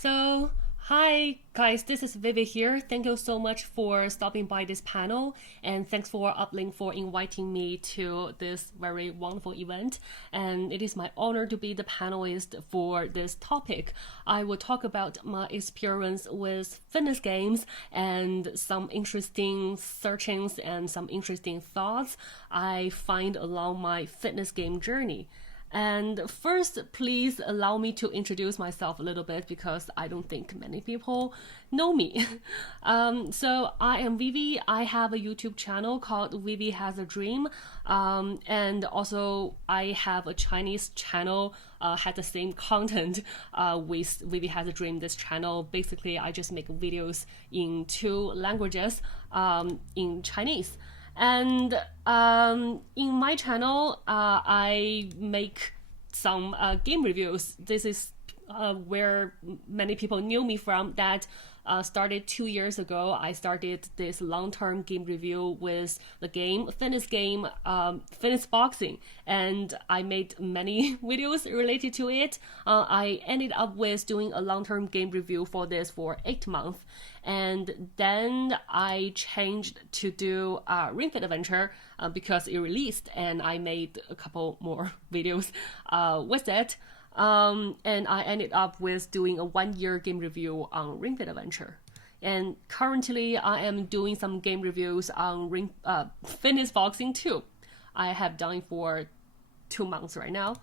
So, hi guys, this is Vivy here. Thank you so much for stopping by this panel, and thanks for UPLINK for inviting me to this very wonderful event. And it is my honor to be the panelist for this topic. I will talk about my experience with fitness games and some interesting searchings and some interesting thoughts I find along my fitness game journey. And first, please allow me to introduce myself a little bit because I don't think many people know me. So I am Vivy. I have a YouTube channel called Vivy Has A Dream. And also I have a Chinese channel, had the same content with Vivy Has A Dream. This channel, basically, I just make videos in two languages, in Chinese. And in my channel, I make some game reviews. This is where many people knew me from. That started 2 years ago. I started this long-term game review with the game, fitness boxing, and I made many videos related to it. I ended up with doing a long-term game review for this for 8 months. And then I changed to do Ring Fit Adventure because it released, and I made a couple more videos with it. And I ended up with doing a 1 year game review on Ring Fit Adventure. And currently, I am doing some game reviews on fitness boxing too. I have done it for 2 months right now.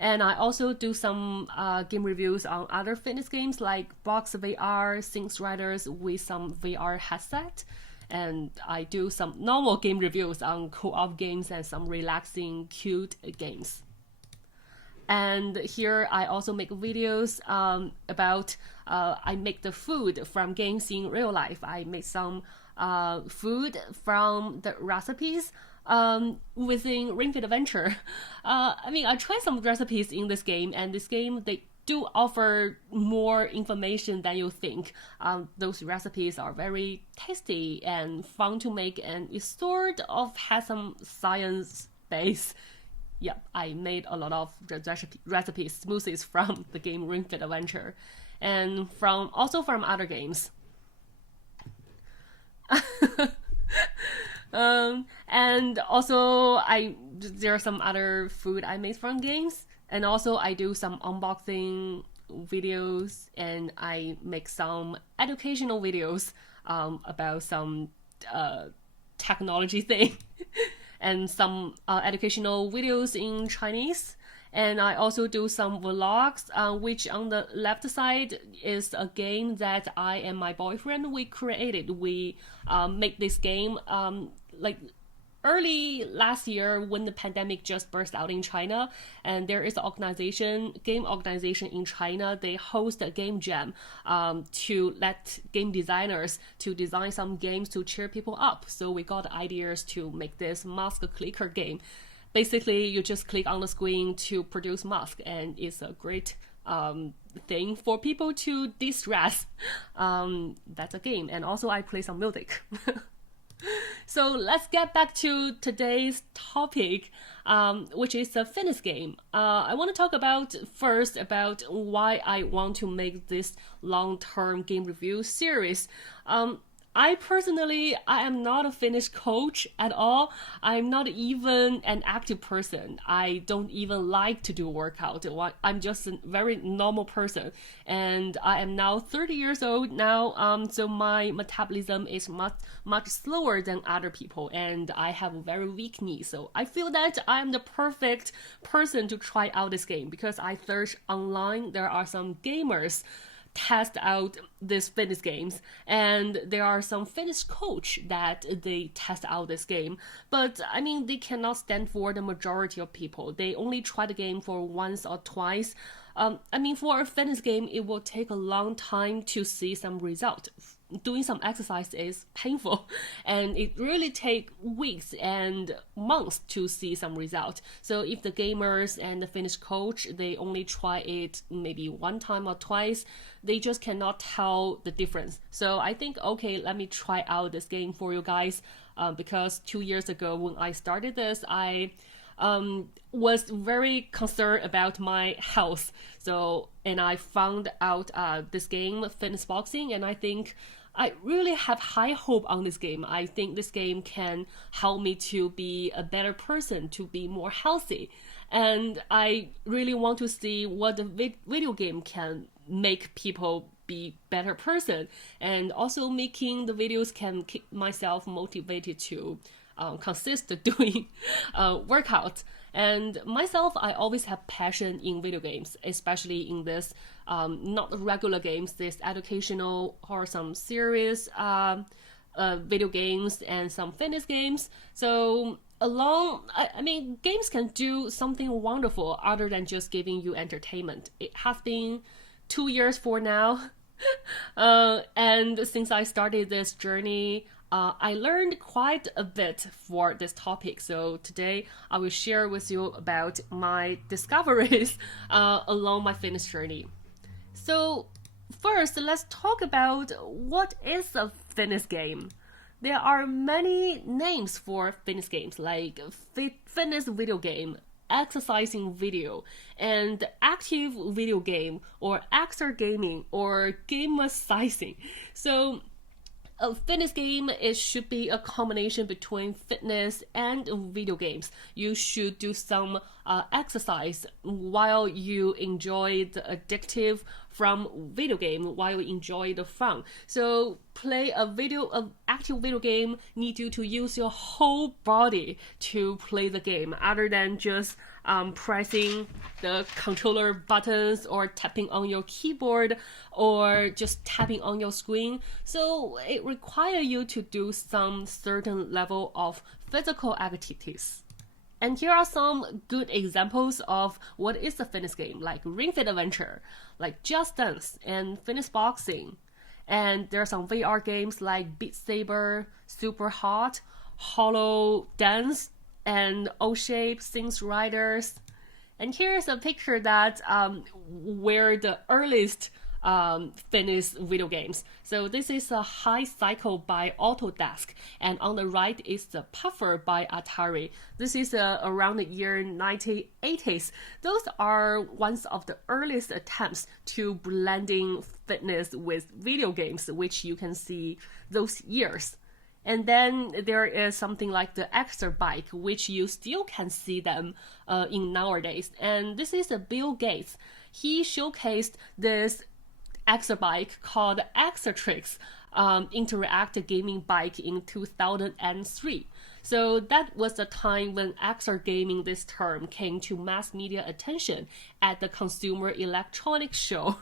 And I also do some game reviews on other fitness games like Box VR, Things Riders with some VR headset. And I do some normal game reviews on co-op games and some relaxing, cute games. And here I also make videos about I make the food from games in real life. I make some food from the recipes within Ring Fit Adventure. I tried some recipes in this game, and this game, they do offer more information than you think. Those recipes are very tasty and fun to make, and it sort of has some science base. Yeah, I made a lot of recipes, smoothies from the game Ring Fit Adventure, and from other games. And also there are some other food I made from games, and also I do some unboxing videos, and I make some educational videos about some technology thing and some educational videos in Chinese. And I also do some vlogs, which on the left side is a game that I and my boyfriend, we created. We made this game like early last year when the pandemic just burst out in China. And there is an game organization in China. They host a game jam to let game designers to design some games to cheer people up. So we got ideas to make this mask clicker game. Basically, you just click on the screen to produce mask, and it's a great thing for people to de-stress. That's a game. And also I play some music. So let's get back to today's topic, which is a fitness game. I want to talk first about why I want to make this long-term game review series. I am not a fitness coach at all. I'm not even an active person. I don't even like to do workout. I'm just a very normal person. And I am now 30 years old now, so my metabolism is much slower than other people, and I have a very weak knee. So I feel that I'm the perfect person to try out this game, because I searched online. There are some gamers test out these fitness games, and there are some fitness coach that they test out this game, but they cannot stand for the majority of people. They only try the game for once or twice. For a fitness game, it will take a long time to see some result. Doing some exercise is painful, and it really takes weeks and months to see some result. So if the gamers and the fitness coach, they only try it maybe one time or twice, they just cannot tell the difference. So I think, okay, let me try out this game for you guys, because 2 years ago when I started this, I was very concerned about my health. So, and I found out this game, Fitness Boxing, and I think I really have high hope on this game. I think this game can help me to be a better person, to be more healthy. And I really want to see what the video game can make people be better person, and also making the videos can keep myself motivated to consist doing workout. And myself, I always have passion in video games, especially in this not regular games, this educational or some serious video games and some fitness games. So I mean, games can do something wonderful other than just giving you entertainment. It has been 2 years for now. And since I started this journey, I learned quite a bit for this topic. So today I will share with you about my discoveries along my fitness journey. So first, let's talk about what is a fitness game. There are many names for fitness games, like fitness video game, exercising video, and active video game, or exer gaming, or gamersizing. So a fitness game, it should be a combination between fitness and video games. You should do some exercise while you enjoy the addictive from video game, while you enjoy the fun. So play a active video game need you to use your whole body to play the game, other than just pressing the controller buttons or tapping on your keyboard or just tapping on your screen. So it requires you to do some certain level of physical activities. And here are some good examples of what is a fitness game, like Ring Fit Adventure, like Just Dance, and Fitness Boxing. And there are some VR games like Beat Saber, Super Hot, Hollow Dance, and O-Shape, Sings Riders. And here's a picture that where the earliest fitness video games. So this is a High Cycle by Autodesk, and on the right is the Puffer by Atari. This is around the year 1980s. Those are one of the earliest attempts to blending fitness with video games, which you can see those years. And then there is something like the Exer bike, which you still can see them in nowadays. And this is a Bill Gates. He showcased this Exer bike called Exertrix interactive gaming bike in 2003. So that was the time when Exer gaming, this term, came to mass media attention at the Consumer Electronics Show.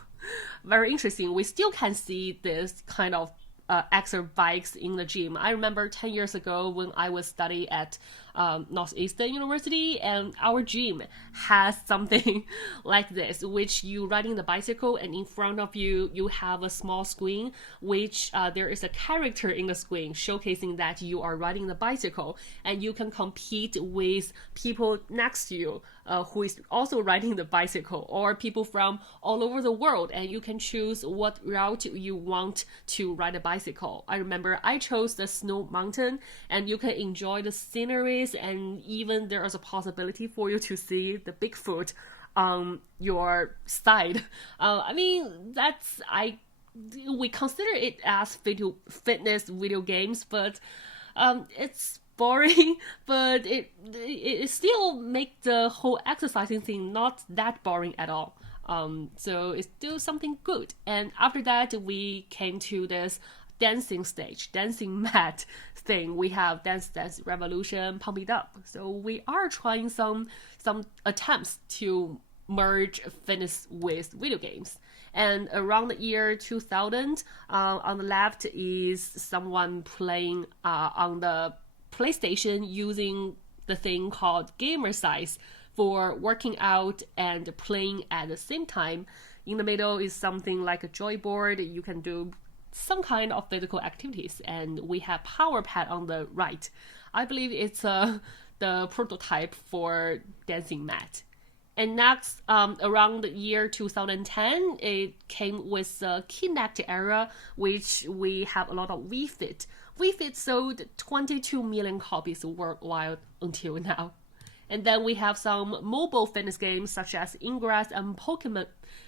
Very interesting. We still can see this kind of Exer bikes in the gym. I remember 10 years ago when I was studying at Northeastern University, and our gym has something like this, which you riding the bicycle, and in front of you, you have a small screen, which there is a character in the screen showcasing that you are riding the bicycle, and you can compete with people next to you who is also riding the bicycle, or people from all over the world, and you can choose what route you want to ride a bicycle. I remember I chose the Snow Mountain, and you can enjoy the sceneries, and even there is a possibility for you to see the Bigfoot on your side. I mean, we consider it as fitness video games, but it's boring, but it still make the whole exercising thing not that boring at all. So it's still something good. And after that, we came to this dancing stage, dancing mat thing. We have Dance Dance Revolution, Pump It Up. So we are trying some attempts to merge fitness with video games. And around the year 2000, on the left is someone playing on the PlayStation using the thing called Gamersize for working out and playing at the same time. In the middle is something like a joy board. You can do some kind of physical activities, and we have Power Pad on the right. I believe it's the prototype for dancing mat. And next, around the year 2010, it came with the Kinect era, which we have a lot of Wii Fit. Wii Fit sold 22 million copies worldwide until now. And then we have some mobile fitness games such as Ingress and Pokemon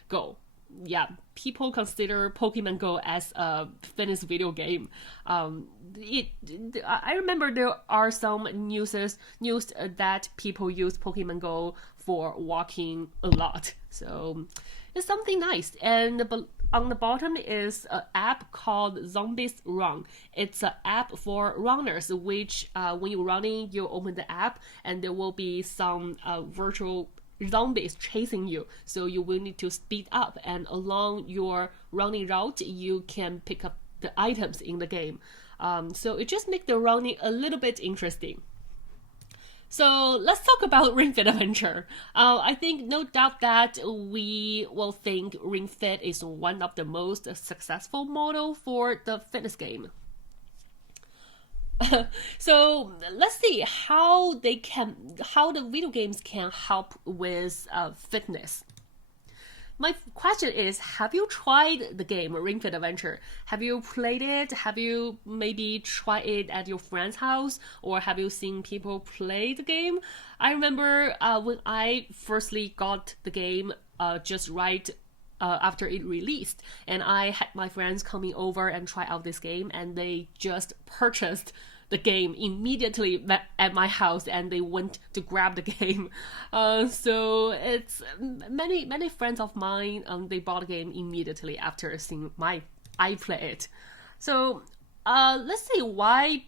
Go. Yeah, people consider Pokemon Go as a fitness video game. I remember there are some news that people use Pokemon Go for walking a lot. So it's something nice. And on the bottom is an app called Zombies Run. It's an app for runners, which when you're running, you open the app and there will be some virtual zombies chasing you. So you will need to speed up, and along your running route, you can pick up the items in the game. So it just makes the running a little bit interesting. So let's talk about Ring Fit Adventure. I think no doubt that we will think Ring Fit is one of the most successful model for the fitness game. So let's see how the video games can help with fitness. My question is, have you tried the game Ring Fit Adventure? Have you played it? Have you maybe tried it at your friend's house? Or have you seen people play the game? I remember when I firstly got the game just right after it released, and I had my friends coming over and try out this game, and they just purchased the game immediately at my house, and they went to grab the game. So it's many friends of mine, they bought the game immediately after seeing I play it. So let's see why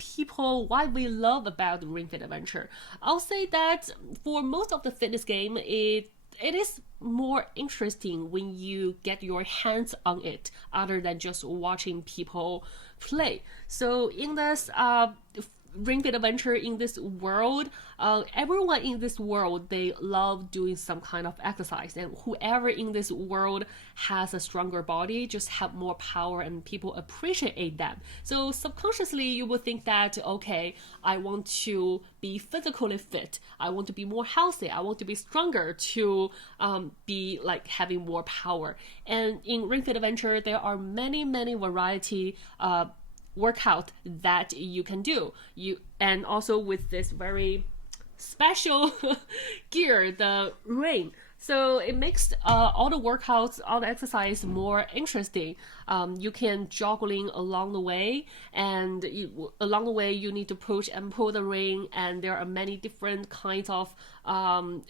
we love about Ring Fit Adventure. I'll say that for most of the fitness game, it is more interesting when you get your hands on it other than just watching people play. So in this Ring Fit Adventure, in this world, everyone in this world, they love doing some kind of exercise, and whoever in this world has a stronger body just have more power, and people appreciate them. So subconsciously you would think that, okay, I want to be physically fit, I want to be more healthy, I want to be stronger to be like having more power. And in Ring Fit Adventure, there are many variety workout that you can do. And also with this very special gear, the ring. So it makes all the workouts, all the exercise more interesting. You can juggling along the way, and along the way you need to push and pull the ring, and there are many different kinds of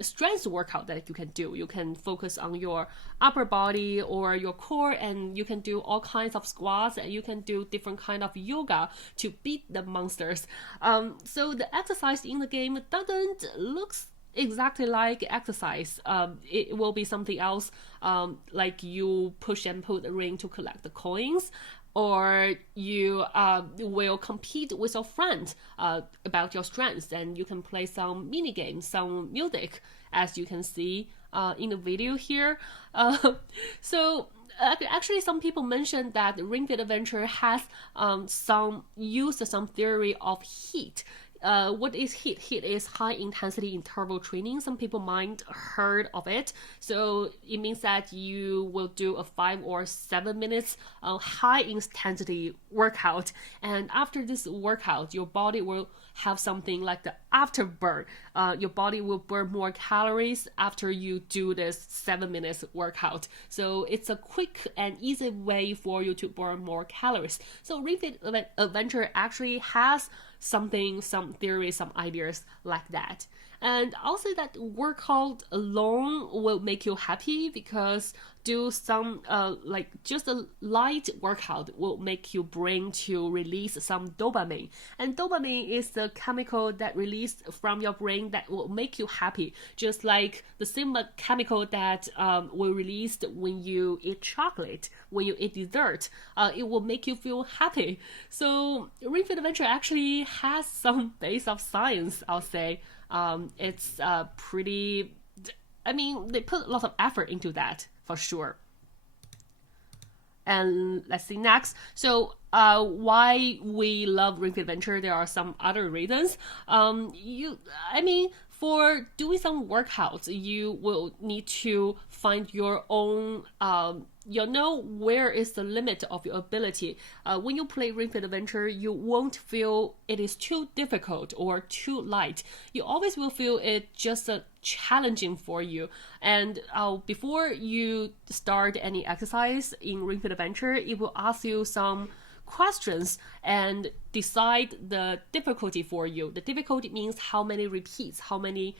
strength workout that you can do. You can focus on your upper body or your core, and you can do all kinds of squats, and you can do different kind of yoga to beat the monsters. So the exercise in the game doesn't look exactly like exercise. It will be something else, like you push and pull the ring to collect the coins, or you will compete with your friend about your strengths, and you can play some mini games, some music, as you can see in the video here. So actually, some people mentioned that Ring Fit Adventure has some theory of heat. What is HIIT? HIIT is high intensity interval training. Some people might heard of it. So it means that you will do a 5 or 7 minutes high intensity workout, and after this workout, your body will have something like the afterburn. Your body will burn more calories after you do this 7 minutes workout. So it's a quick and easy way for you to burn more calories. So Ring Fit Adventure actually has some theories, some ideas like that. And I'll say that workout alone will make you happy, because do some like just a light workout will make your brain to release some dopamine, and dopamine is the chemical that released from your brain that will make you happy, just like the same chemical that will released when you eat chocolate, when you eat dessert. It will make you feel happy. So Ring Fit Adventure actually has some base of science, I'll say. It's pretty, I mean, they put a lot of effort into that for sure. And let's see next. So why we love Ring Fit Adventure? There are some other reasons. for doing some workouts, you will need to find your own, where is the limit of your ability. When you play Ring Fit Adventure, you won't feel it is too difficult or too light. You always will feel it just challenging for you. And before you start any exercise in Ring Fit Adventure, it will ask you some questions and decide the difficulty for you. The difficulty means how many repeats, how many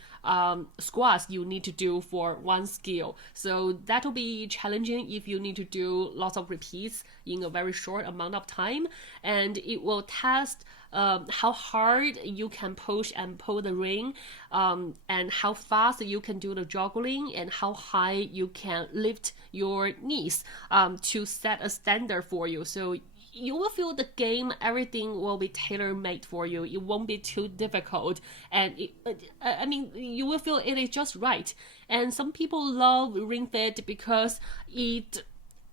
squats you need to do for one skill. So that will be challenging if you need to do lots of repeats in a very short amount of time. And it will test how hard you can push and pull the ring, and how fast you can do the juggling, and how high you can lift your knees, to set a standard for you. So you will feel the game, everything will be tailor-made for you. It won't be too difficult. And you will feel it is just right. And some people love Ring Fit because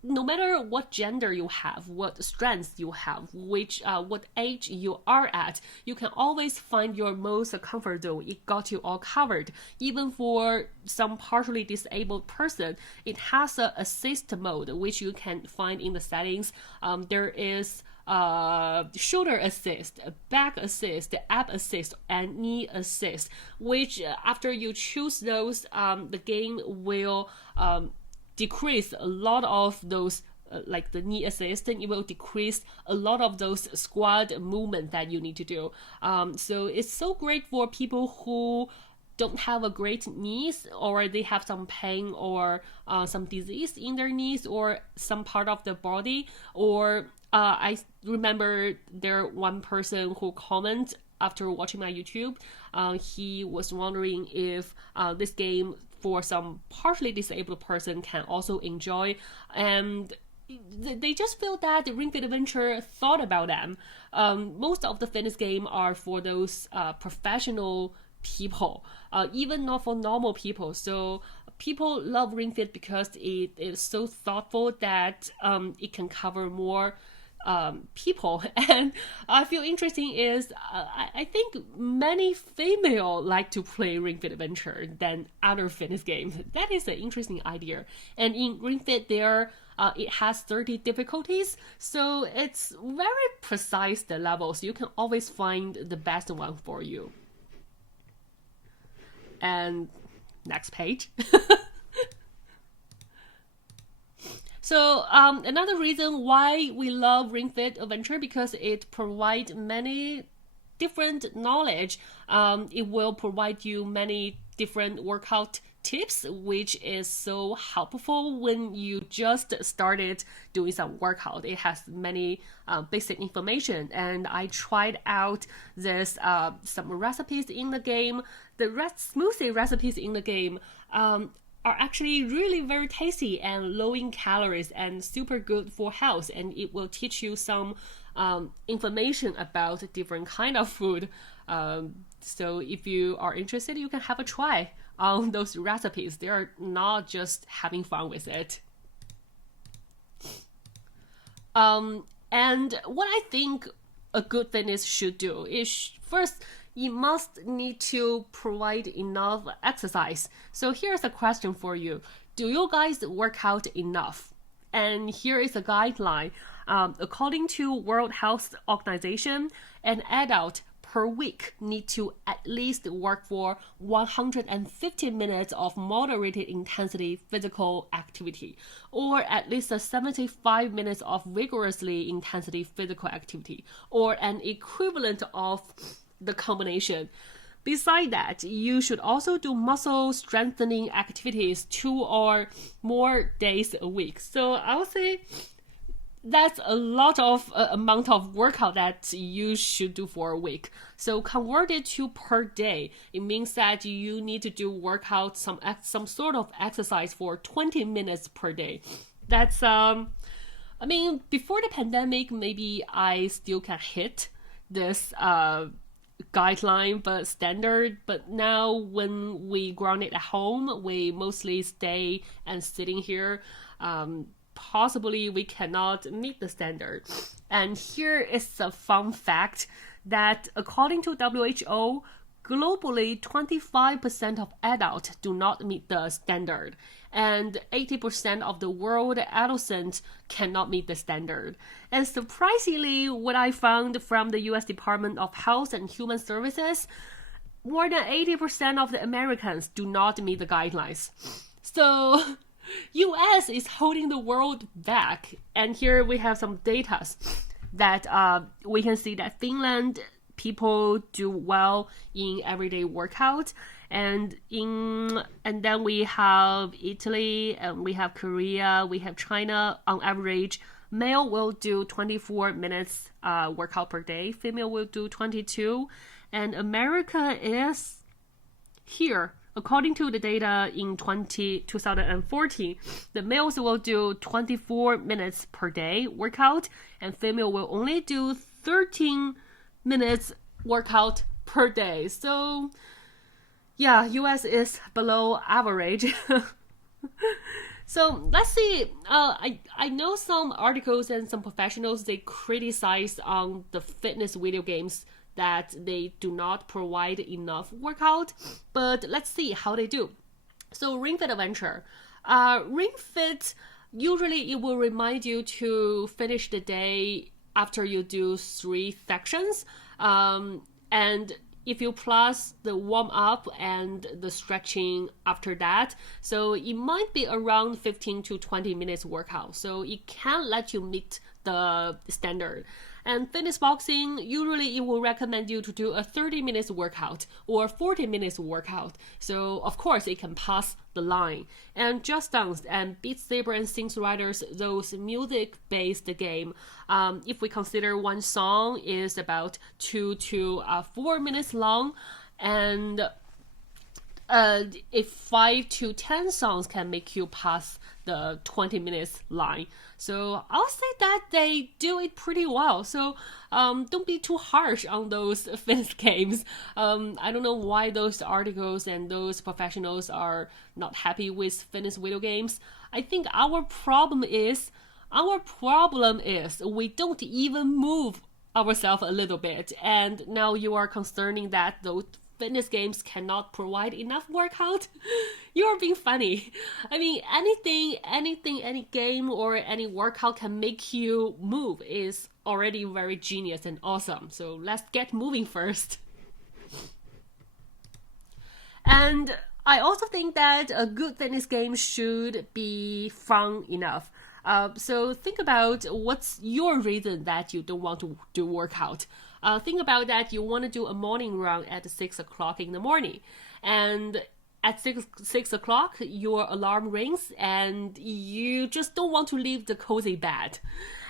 no matter what gender you have, what strengths you have, what age you are at, you can always find your most comfort zone. It got you all covered. Even for some partially disabled person, it has a assist mode, which you can find in the settings. There is shoulder assist, back assist, ab assist, and knee assist, which after you choose those, the game will decrease a lot of those, like the knee assist, it will decrease a lot of those squat movement that you need to do. So it's so great for people who don't have a great knees, or they have some pain or some disease in their knees or some part of the body. Or I remember there one person who commented after watching my YouTube, he was wondering if this game for some partially disabled person can also enjoy, and they just feel that the Ring Fit Adventure thought about them. Most of the fitness game are for those professional people, even not for normal people. So people love Ring Fit because it is so thoughtful that it can cover more people. And I feel interesting is I think many female like to play Ring Fit Adventure than other fitness games. That is an interesting idea. And in Ring Fit there, it has 30 difficulties, so it's very precise, the levels. You can always find the best one for you. And next page. So another reason why we love Ring Fit Adventure, because it provides many different knowledge. It will provide you many different workout tips, which is so helpful when you just started doing some workout. It has many basic information, and I tried out this some recipes in the game. The smoothie recipes in the game are actually really very tasty and low in calories and super good for health, and it will teach you some information about different kind of food. So if you are interested, you can have a try on those recipes. They are not just having fun with it. And what I think a good fitness should do is first, you must need to provide enough exercise. So here's a question for you. Do you guys work out enough? And here is a guideline. According to World Health Organization, an adult per week need to at least work for 150 minutes of moderated intensity physical activity, or at least 75 minutes of vigorously intensity physical activity, or an equivalent of the combination. Beside that, you should also do muscle strengthening activities 2 or more days a week. So I would say that's a lot of amount of workout that you should do for a week. So convert it to per day. It means that you need to do workout, some sort of exercise for 20 minutes per day. That's before the pandemic, maybe I still can hit this guideline but standard, but now when we grounded at home, we mostly stay and sitting here, possibly we cannot meet the standard. And here is a fun fact that according to WHO, globally, 25% of adults do not meet the standard, and 80% of the world adolescents cannot meet the standard. And surprisingly, what I found from the US Department of Health and Human Services, more than 80% of the Americans do not meet the guidelines. So US is holding the world back. And here we have some data that we can see that Finland people do well in everyday workout, and then we have Italy, and we have Korea, we have China. On average, male will do 24 minutes workout per day, female will do 22, and America is here. According to the data in 2014, the males will do 24 minutes per day workout, and female will only do 13 minutes workout per day. So yeah, US is below average. So let's see. I know some articles and some professionals, they criticize on the fitness video games that they do not provide enough workout, but let's see how they do. So Ring Fit Adventure. Ring Fit, usually it will remind you to finish the day after you do 3 sections. And if you plus the warm up and the stretching after that, so it might be around 15 to 20 minutes workout. So it can let you meet the standard. And fitness boxing, usually it will recommend you to do a 30 minutes workout or 40 minutes workout. So of course it can pass the line. And Just Dance and Beat Saber and Sims Riders, those music-based game, if we consider one song is about 2 to 4 minutes long, and if 5 to 10 songs can make you pass the 20 minutes line. So I'll say that they do it pretty well. So don't be too harsh on those fitness games. I don't know why those articles and those professionals are not happy with fitness video games. I think our problem is we don't even move ourselves a little bit. And now you are concerning that those fitness games cannot provide enough workout. You're being funny. I mean, any game or any workout can make you move is already very genius and awesome. So let's get moving first. And I also think that a good fitness game should be fun enough. So think about what's your reason that you don't want to do workout. Think about that you want to do a morning run at 6 o'clock in the morning, and at 6 o'clock your alarm rings and you just don't want to leave the cozy bed.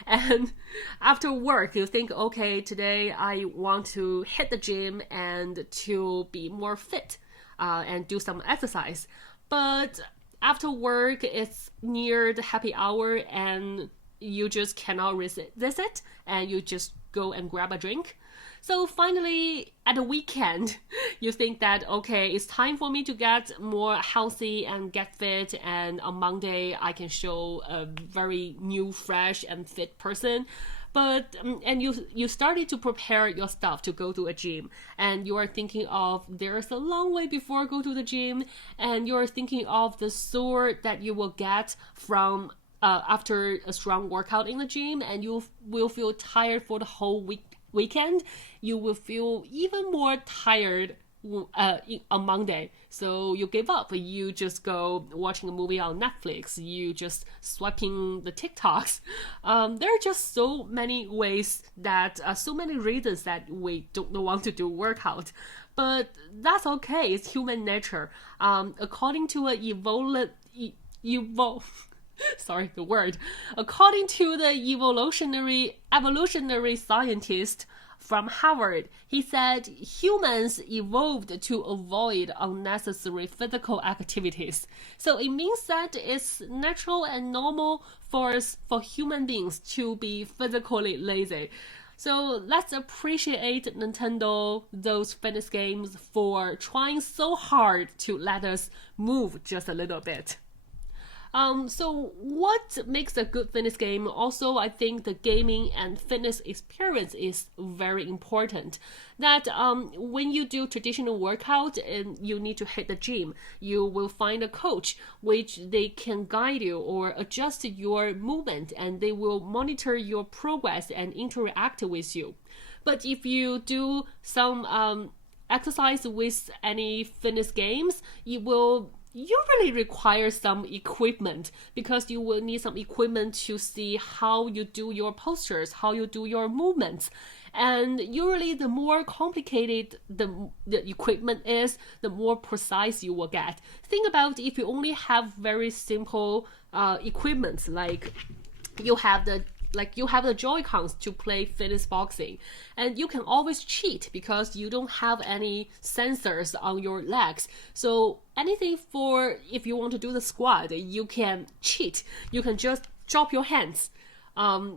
And after work you think, okay, today I want to hit the gym and to be more fit and do some exercise. But after work it's near the happy hour and you just cannot resist it, and you just go and grab a drink. So finally, at the weekend, you think that, okay, it's time for me to get more healthy and get fit, and on Monday I can show a very new, fresh and fit person. But and you started to prepare your stuff to go to a gym, and you are thinking of there's a long way before I go to the gym, and you are thinking of the sore that you will get from after a strong workout in the gym, and you will feel tired for the whole weekend. You will feel even more tired on Monday. So you give up. You just go watching a movie on Netflix. You just swiping the TikToks. There are just so many ways that, so many reasons that we don't want to do workout. But that's okay. It's human nature. According to According to the evolutionary scientist from Harvard, he said humans evolved to avoid unnecessary physical activities. So it means that it's natural and normal for human beings to be physically lazy. So let's appreciate Nintendo, those fitness games, for trying so hard to let us move just a little bit. So what makes a good fitness game? Also, I think the gaming and fitness experience is very important. That when you do traditional workout and you need to hit the gym, you will find a coach which they can guide you or adjust your movement, and they will monitor your progress and interact with you. But if you do some exercise with any fitness games, it will usually require some equipment, because you will need some equipment to see how you do your postures, how you do your movements. And usually the more complicated the equipment is, the more precise you will get. Think about if you only have very simple equipment, like you have the Joy-Cons to play fitness boxing, and you can always cheat because you don't have any sensors on your legs. So anything for if you want to do the squat, you can cheat. You can just drop your hands.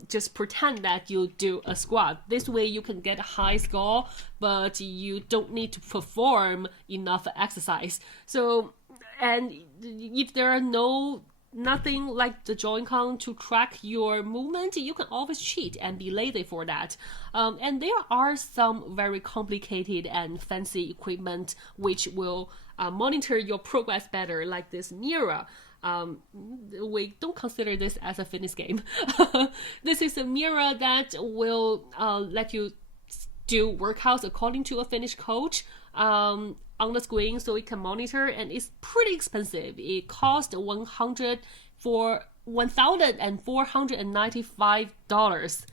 Just pretend that you do a squat. This way you can get a high score, but you don't need to perform enough exercise. So, and if there are nothing like the Joy-Con to track your movement, you can always cheat and be lazy for that. And there are some very complicated and fancy equipment which will monitor your progress better, like this mirror. We don't consider this as a fitness game. This is a mirror that will let you do workouts according to a fitness coach on the screen, so it can monitor, and it's pretty expensive. It costs $1,495,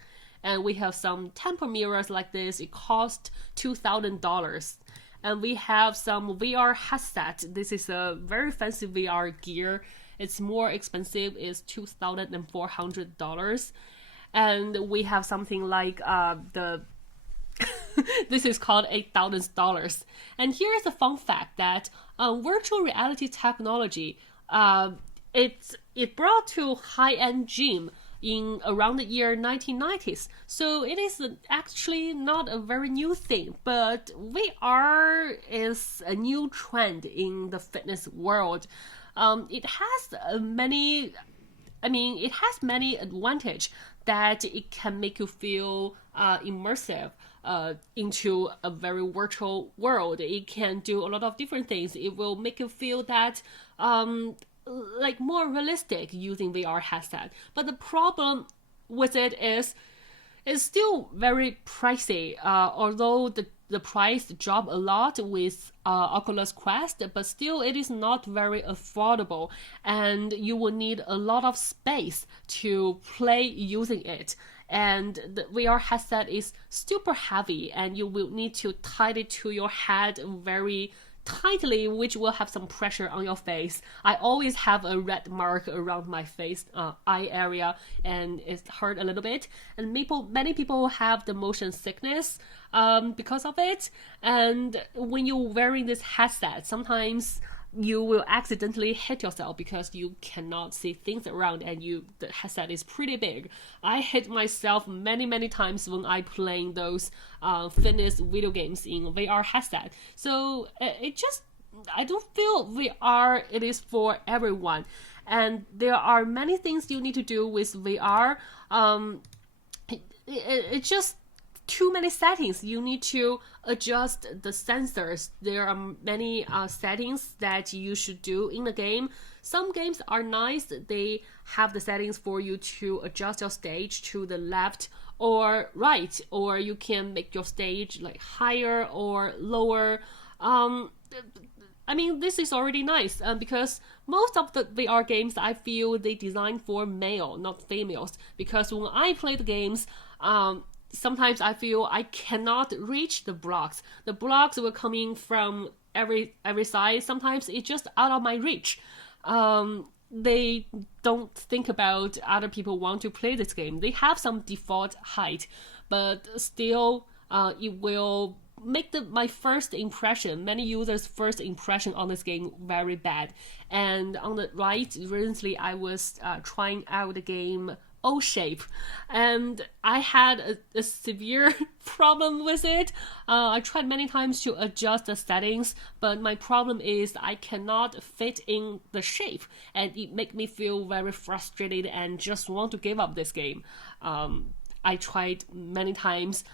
and we have some temper mirrors like this. It costs $2,000. And we have some VR headset. This is a very fancy VR gear. It's more expensive. It's $2,400. And we have something like this is called $8,000. And here's a fun fact that virtual reality technology, it brought to high-end gym in around the year 1990s. So it is actually not a very new thing, but VR is a new trend in the fitness world. It has many advantages that it can make you feel immersive into a very virtual world. It can do a lot of different things. It will make you feel that like more realistic using VR headset. But the problem with it is it's still very pricey. Although the price dropped a lot with Oculus Quest, but still it is not very affordable, and you will need a lot of space to play using it. And the VR headset is super heavy, and you will need to tie it to your head very tightly, which will have some pressure on your face. I always have a red mark around my face, eye area, and it hurt a little bit. And many people have the motion sickness because of it. And when you're wearing this headset, sometimes you will accidentally hit yourself because you cannot see things around, and the headset is pretty big. I hit myself many times when I playing those fitness video games in VR headset. So I don't feel VR it is for everyone, and there are many things you need to do with VR. It's just too many settings. You need to adjust the sensors. There are many settings that you should do in the game. Some games are nice. They have the settings for you to adjust your stage to the left or right, or you can make your stage like higher or lower. This is already nice because most of the VR games, I feel they designed for male, not females. Because when I play the games, sometimes I feel I cannot reach the blocks. The blocks will come in from every side. Sometimes it's just out of my reach. They don't think about other people want to play this game. They have some default height, but still it will make my first impression, many users' first impression on this game very bad. And on the right, recently I was trying out the game O shape, and I had a severe problem with it. I tried many times to adjust the settings, but my problem is I cannot fit in the shape, and it makes me feel very frustrated and just want to give up this game. I tried many times.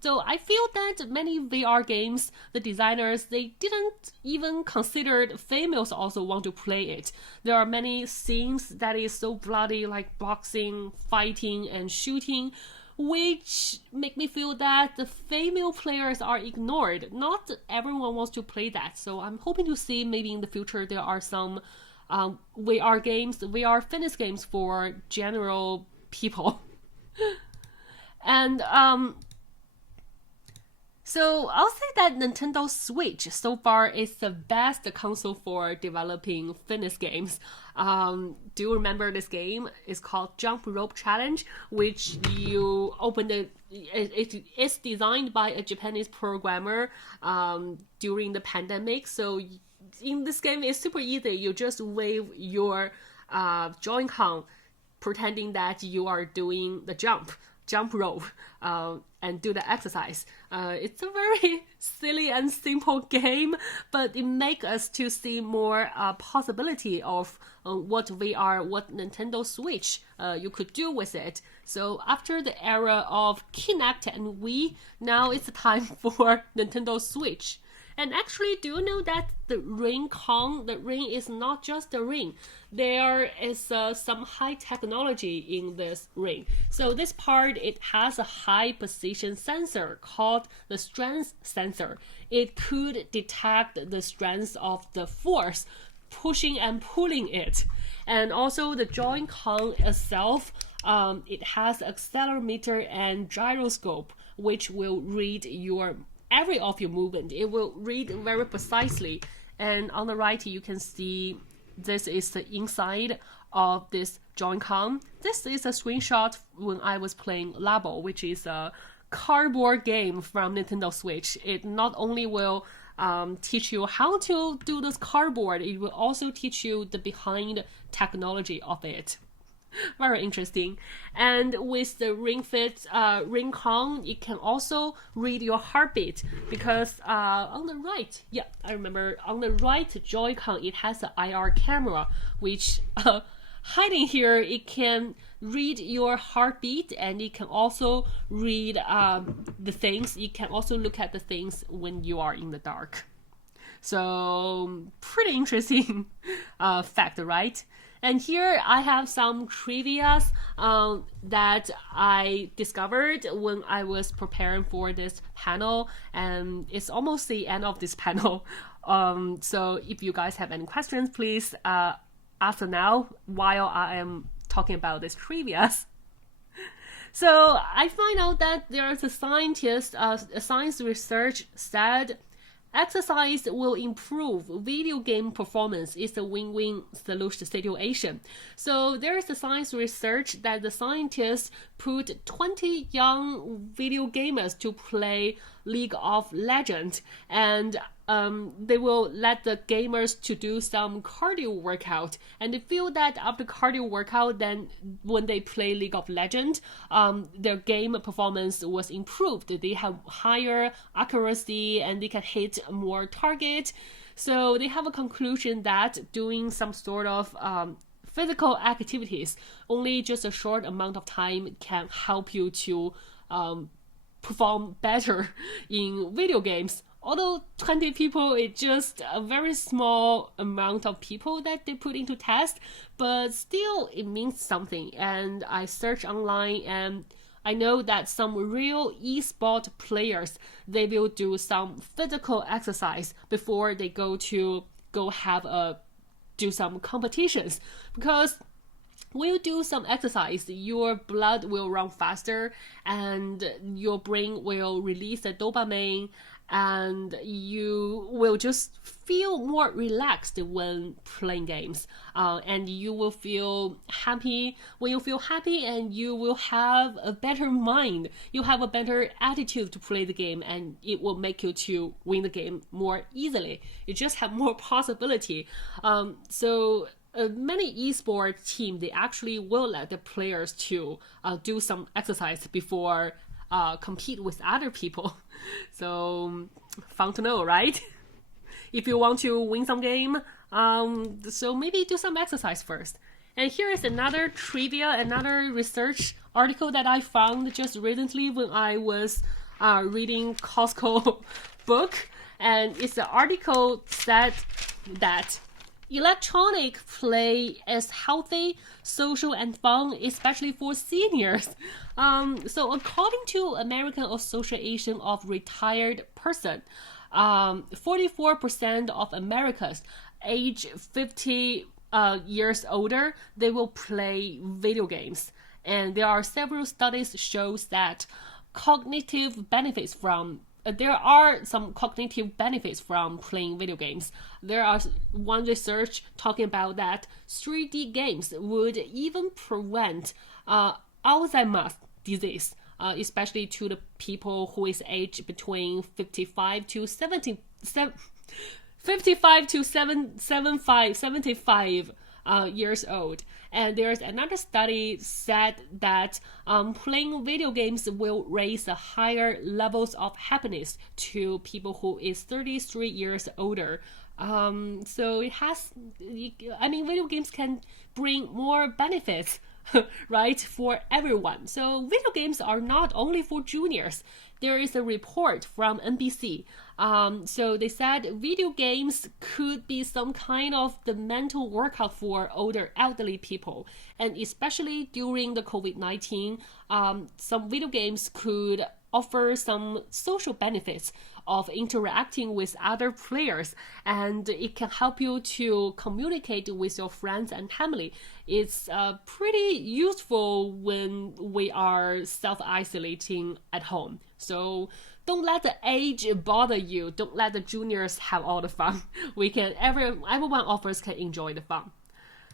So I feel that many VR games, the designers, they didn't even consider females also want to play it. There are many scenes that is so bloody, like boxing, fighting, and shooting, which make me feel that the female players are ignored. Not everyone wants to play that. So I'm hoping to see maybe in the future there are some VR games, VR fitness games for general people. And so I'll say that Nintendo Switch so far is the best console for developing fitness games. Do you remember this game? It's called Jump Rope Challenge, which you open it's designed by a Japanese programmer during the pandemic. So in this game, it's super easy. You just wave your Joy-Con, pretending that you are doing the jump rope, and do the exercise. It's a very silly and simple game, but it makes us to see more possibility of what Nintendo Switch you could do with it. So after the era of Kinect and Wii, now it's time for Nintendo Switch. And actually, do you know that the ring is not just a ring? There is some high technology in this ring. So this part, it has a high precision sensor called the strength sensor. It could detect the strength of the force pushing and pulling it. And also the Joy-Con itself, it has accelerometer and gyroscope, which will read every of your movement. It will read very precisely. And on the right, you can see this is the inside of this Joy-Con. This is a screenshot when I was playing Labo, which is a cardboard game from Nintendo Switch. It not only will teach you how to do this cardboard, it will also teach you the behind technology of it. Very interesting. And with the Ring Fit Ring-Con, it can also read your heartbeat, because on the right, yeah, I remember, on the right Joy-Con, it has an IR camera, which hiding here, it can read your heartbeat, and it can also read the things. You can also look at the things when you are in the dark. So pretty interesting fact, right? And here I have some trivia that I discovered when I was preparing for this panel, and it's almost the end of this panel. So if you guys have any questions, please ask now while I am talking about this trivia. So I find out that there is a scientist, a science research said exercise will improve video game performance. Is a win-win solution situation. So there is a science research that the scientists put 20 young video gamers to play League of Legends, and they will let the gamers to do some cardio workout, and they feel that after cardio workout, then when they play League of Legends, their game performance was improved. They have higher accuracy and they can hit more target. So they have a conclusion that doing some sort of physical activities, only just a short amount of time, can help you to perform better in video games. Although 20 people is just a very small amount of people that they put into test, but still it means something. And I searched online, and I know that some real esport players, they will do some physical exercise before they do some competitions, because when you do some exercise, your blood will run faster and your brain will release the dopamine, and you will just feel more relaxed when playing games, and you will feel happy. When you feel happy, and you will have a better mind, you have a better attitude to play the game, and it will make you to win the game more easily. You just have more possibility. So many esports team, they actually will let the players to do some exercise before compete with other people. So fun to know, right? If you want to win some game, so maybe do some exercise first. And here is another trivia, another research article that I found just recently when I was reading Costco book. And it's an article said that electronic play is healthy, social, and fun, especially for seniors. So according to American Association of Retired Person, 44% of Americans age 50 years older, they will play video games. And there are several studies shows that cognitive benefits from there are some cognitive benefits from playing video games. There are one research talking about that 3D games would even prevent Alzheimer's disease, especially to the people who is aged between 55 to 75 years old. And there's another study said that playing video games will raise the higher levels of happiness to people who is 33 years older. So it has, video games can bring more benefits, right, for everyone. So video games are not only for juniors. There is a report from NBC. So they said video games could be some kind of the mental workout for older elderly people. And especially during the COVID-19, some video games could offer some social benefits of interacting with other players, and it can help you to communicate with your friends and family. It's pretty useful when we are self-isolating at home. So don't let the age bother you. Don't let the juniors have all the fun. Everyone of us can enjoy the fun.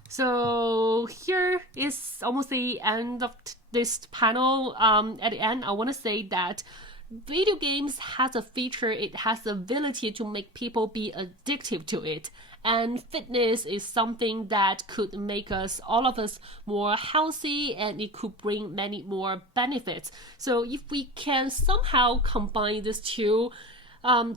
So here is almost the end of this panel. At the end, I want to say that video games has a feature, it has the ability to make people be addictive to it. And fitness is something that could make all of us more healthy, and it could bring many more benefits. So if we can somehow combine these two,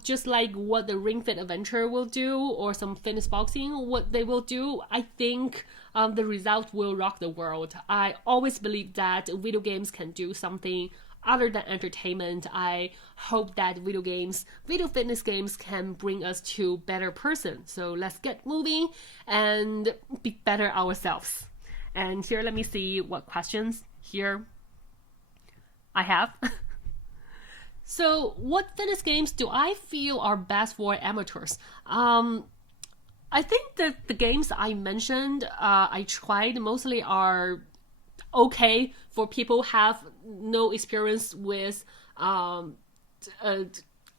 just like what the Ring Fit Adventure will do, or some fitness boxing, what they will do, I think the result will rock the world. I always believe that video games can do something other than entertainment. I hope that video fitness games can bring us to better person. So let's get moving and be better ourselves. And here, let me see what questions here I have. So what fitness games do I feel are best for amateurs? I think that the games I mentioned, I tried mostly are okay for people who have no experience with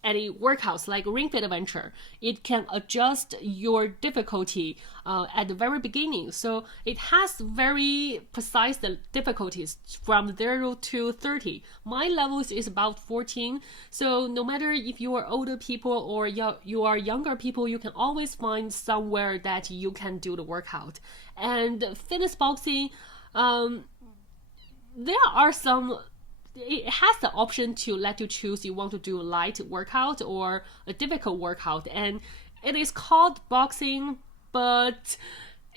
any workouts, like Ring Fit Adventure. It can adjust your difficulty at the very beginning. So it has very precise difficulties from 0 to 30. My levels is about 14. So no matter if you are older people or you are younger people, you can always find somewhere that you can do the workout. And fitness boxing, there are some, it has the option to let you choose you want to do a light workout or a difficult workout, and it is called boxing, but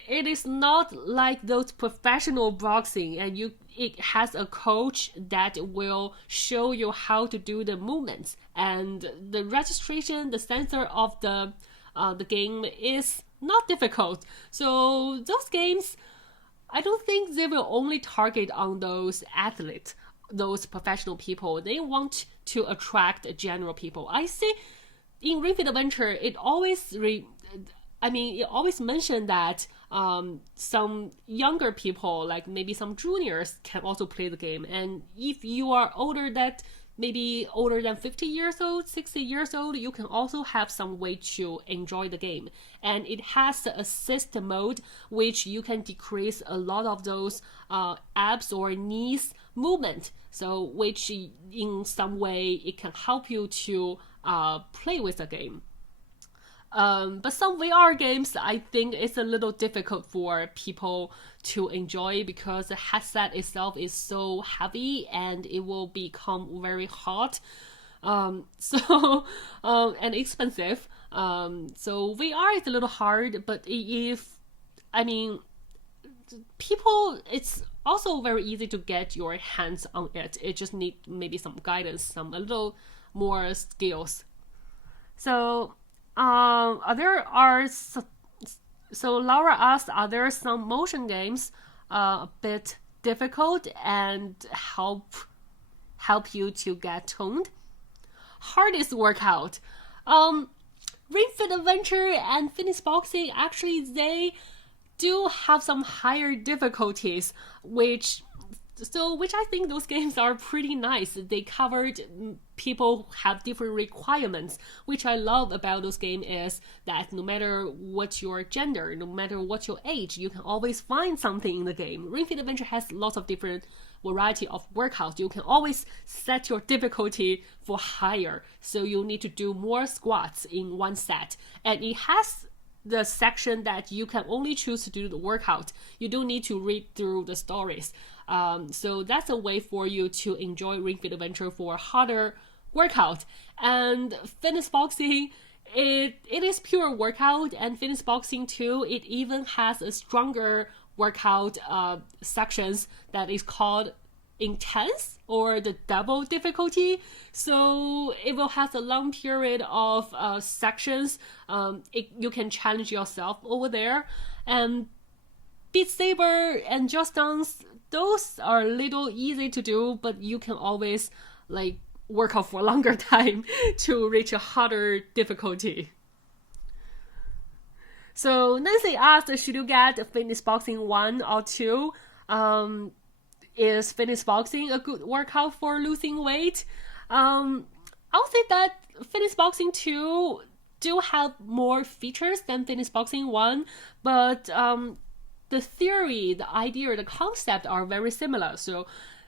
it is not like those professional boxing, and it has a coach that will show you how to do the movements, and the registration, the sensor of the game is not difficult. So those games, I don't think they will only target on those athletes, those professional people. They want to attract general people. I see in Ring Fit Adventure, it always mentioned that some younger people, like maybe some juniors, can also play the game. And if you are maybe older than 50 years old, 60 years old, you can also have some way to enjoy the game. And it has the assist mode, which you can decrease a lot of those abs or knees movement. So which in some way it can help you to play with the game. But some VR games, I think it's a little difficult for people to enjoy because the headset itself is so heavy and it will become very hot. And expensive. So VR is a little hard, but if, I mean, people, it's also very easy to get your hands on it. It just need maybe some guidance, some a little more skills. So, there are so Laura asked, are there some motion games a bit difficult and help you to get toned? Hardest workout. Ring Fit Adventure and Fitness Boxing, actually they do have some higher difficulties, which I think those games are pretty nice. They covered people have different requirements, which I love about those games is that no matter what your gender, no matter what your age, you can always find something in the game. Ring Fit Adventure has lots of different variety of workouts. You can always set your difficulty for higher, so you need to do more squats in one set, and it has the section that you can only choose to do the workout. You don't need to read through the stories. So that's a way for you to enjoy Ring Fit Adventure for a harder workout. And Fitness Boxing, it is pure workout, and Fitness Boxing too, it even has a stronger workout sections that is called intense or the double difficulty. So it will have a long period of sections. You can challenge yourself over there. And Beat Saber and Just Dance, those are a little easy to do, but you can always like work out for a longer time to reach a harder difficulty. So Nancy asked, should you get Fitness Boxing 1 or 2? Is Fitness Boxing a good workout for losing weight? I'll say that Fitness Boxing 2 do have more features than Fitness Boxing 1, but the theory, the idea, the concept are very similar. So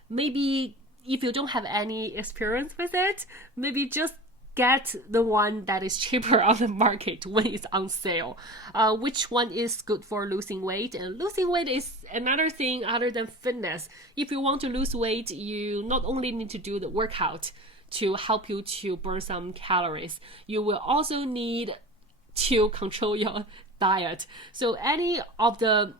maybe if you don't have any experience with it, maybe just get the one that is cheaper on the market when it's on sale. Which one is good for losing weight? And losing weight is another thing other than fitness. If you want to lose weight, you not only need to do the workout to help you to burn some calories, you will also need to control your diet. So any of the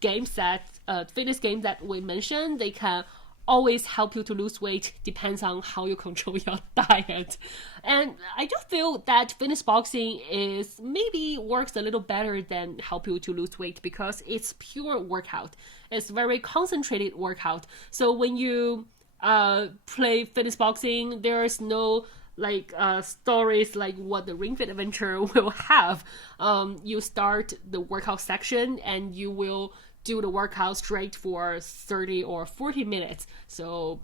games that fitness games that we mentioned, they can always help you to lose weight, depends on how you control your diet. And I do feel that Fitness Boxing is maybe works a little better than help you to lose weight because it's pure workout. It's very concentrated workout. So when you play Fitness Boxing, there's no stories like what the Ring Fit Adventure will have. You start the workout section and you will do the workout straight for 30 or 40 minutes. So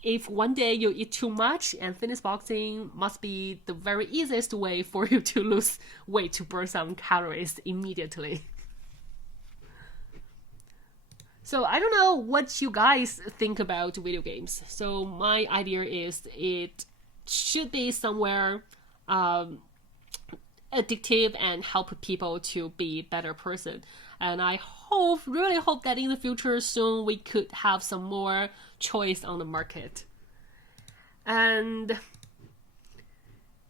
if one day you eat too much, and Fitness Boxing must be the very easiest way for you to lose weight, to burn some calories immediately. So I don't know what you guys think about video games. So my idea is it should be somewhere addictive and help people to be better person. And I really hope that in the future soon we could have some more choice on the market. And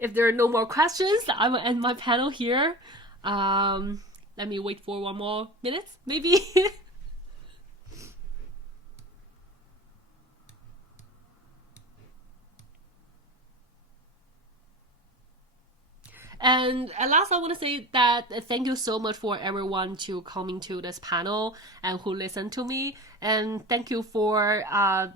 if there are no more questions, I will end my panel here. Let me wait for 1 more minute, maybe. And at last, I want to say that thank you so much for everyone to coming to this panel and who listened to me. And thank you for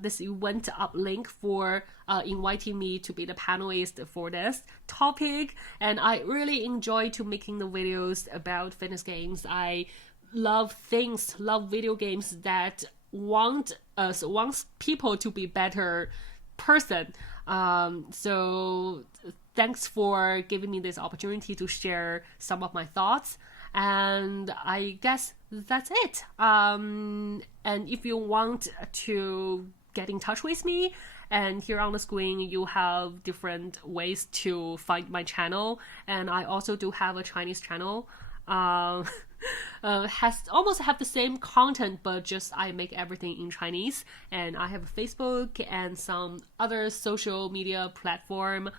this event UPLINK for inviting me to be the panelist for this topic. And I really enjoy to making the videos about fitness games. I love video games that wants people to be better person. So thanks for giving me this opportunity to share some of my thoughts. And I guess that's it. And if you want to get in touch with me And here on the screen, you have different ways to find my channel. And I also do have a Chinese channel. Has almost have the same content, but just I make everything in Chinese. And I have a Facebook and some other social media platform.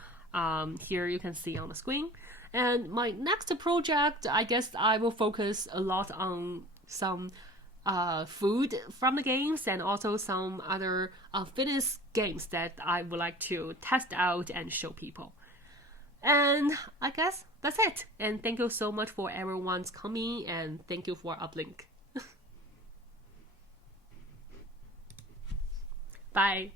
Here you can see on the screen. And my next project, I guess I will focus a lot on some food from the games and also some other fitness games that I would like to test out and show people. And I guess that's it. And thank you so much for everyone's coming, and thank you for UPLINK. Bye.